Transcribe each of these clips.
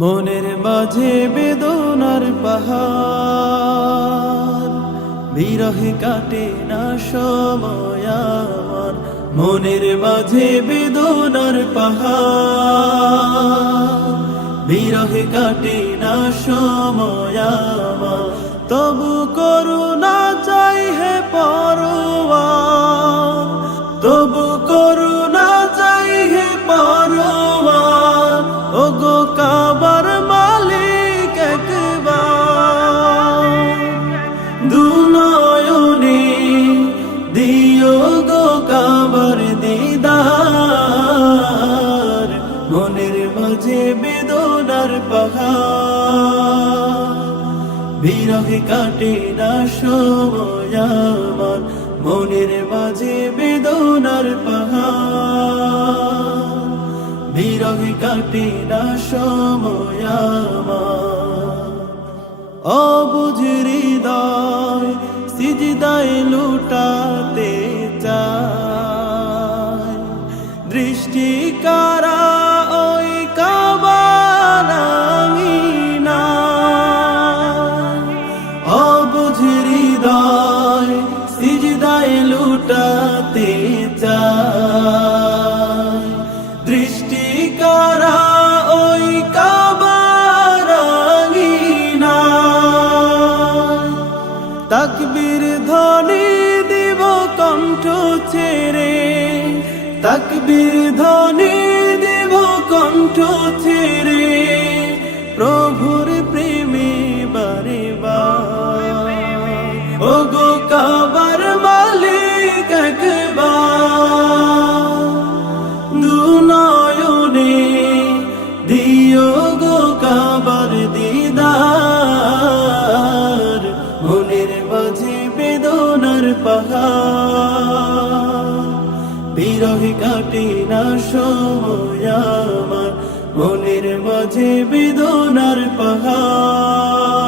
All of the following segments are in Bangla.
মনের মাঝে বেদনার পাহাড়। বিরহে কাটে না সময় মনের মাঝে বেদনার পাহাড়। বিরহে কাটে না সময় তবু করুণা চাই হে পরোয়ার মাঝে বেদনার পাহাড়, বিরহে কাটে না সময় আমার, মনের মাঝে বেদনার পাহাড়, বিরহে কাটে না সময় আমার। অবুঝ ছেড়ে তাকবীর ধ্বনি দিব কণ্ঠ ছেড়ে প্রভুর প্রেমে বারে ও গো কাবার মালিক একবার দুনয়নে দিও গো কাবার দিদার। মনের মাঝে বেদনার পাহাড় না সময় আমার, মনের মাঝে বেদনার পাহাড়।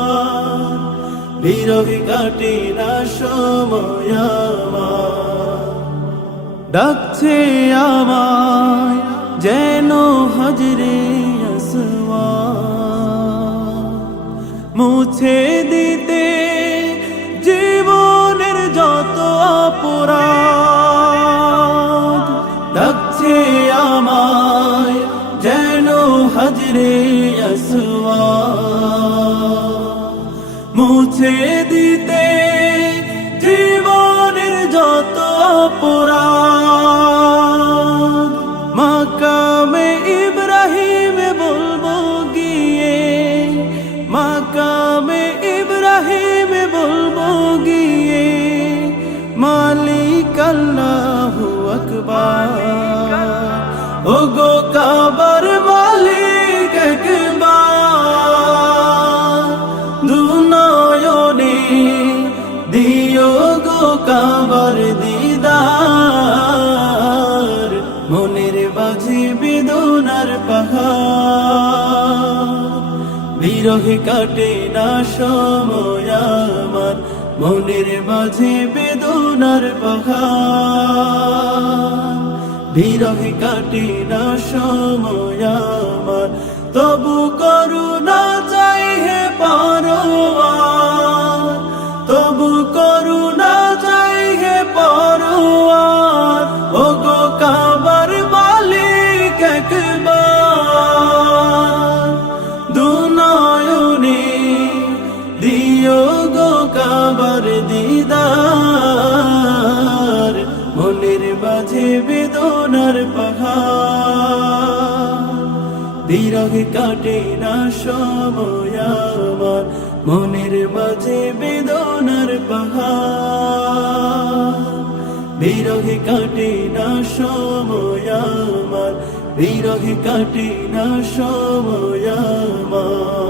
বিরহে কাটে না সময় আমার, ডাকছে আমায়, যেন হাজরে আসওয়া মুছে দিতে জীবনের যত অপরাধ মুছে দিতে জীবনের যত অপরাধ। মাকামে ইব্রাহিমে বলব গিয়ে, মাকামে ইব্রাহিমে বলব গিয়ে, মালিক আল্লাহু আকবার। ও গো কাবার মালিক গো কাবার দিদার, মনের বাজে বেদনার পাহাড়। বিরহে কাটে না সময় আমার, মনের মাঝে বেদনার পাহাড়। বিরহে কাটে না সময় আমার, তবু করুণা কাবার দিদার, মনের মাঝে বেদনার পাহাড়। কাটে না সময় আমার, মনের মাঝে বেদনার পাহাড়। বিরহে কাটে না সময় আমার বিরহে কাটে না সময় আমার।